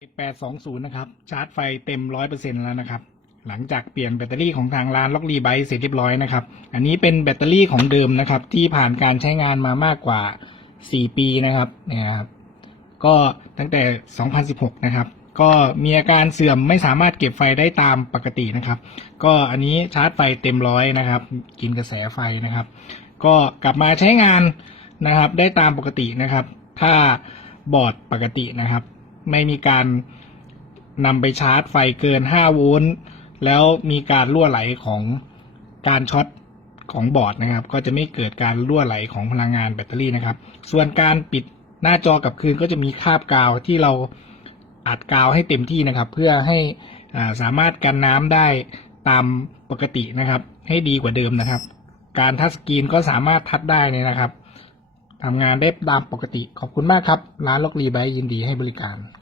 820 นะครับ ชาร์จไฟเต็ม 100%แล้วนะครับ หลังจากเปลี่ยนแบตเตอรี่ของทางร้านล็อกรีไบเสร็จเรียบร้อยนะครับ อันนี้เป็นแบตเตอรี่ของเดิมนะครับ ที่ผ่านการใช้งานมามากกว่า 4 ปีนะครับเนี่ยครับ ก็ตั้งแต่ 2016 นะครับ ก็มีอาการเสื่อมไม่สามารถเก็บไฟได้ตามปกตินะครับ ก็อันนี้ชาร์จไฟเต็มร้อยนะครับ กินกระแสไฟนะครับ ก็กลับมาใช้งานนะครับ ได้ตามปกตินะครับ ถ้าบอร์ดปกตินะครับ ไม่มีการนำไปชาร์จไฟเกิน 5 โวลต์แล้วมีการรั่วไหลของการช็อตของบอร์ดนะครับ ก็จะไม่เกิดการรั่วไหลของพลังงานแบตเตอรี่นะครับ ส่วนการปิดหน้าจอกลับคืนก็จะมีคาบกาวที่เราอัดกาวให้เต็มที่นะครับ เพื่อให้สามารถกันน้ำได้ตามปกตินะครับ ให้ดีกว่าเดิมนะครับ การทัชสกรีนก็สามารถทัชได้เนี่ยนะครับทำงานได้ตามปกติขอบคุณมากครับ ร้านล็อกรีไบยินดีให้บริการ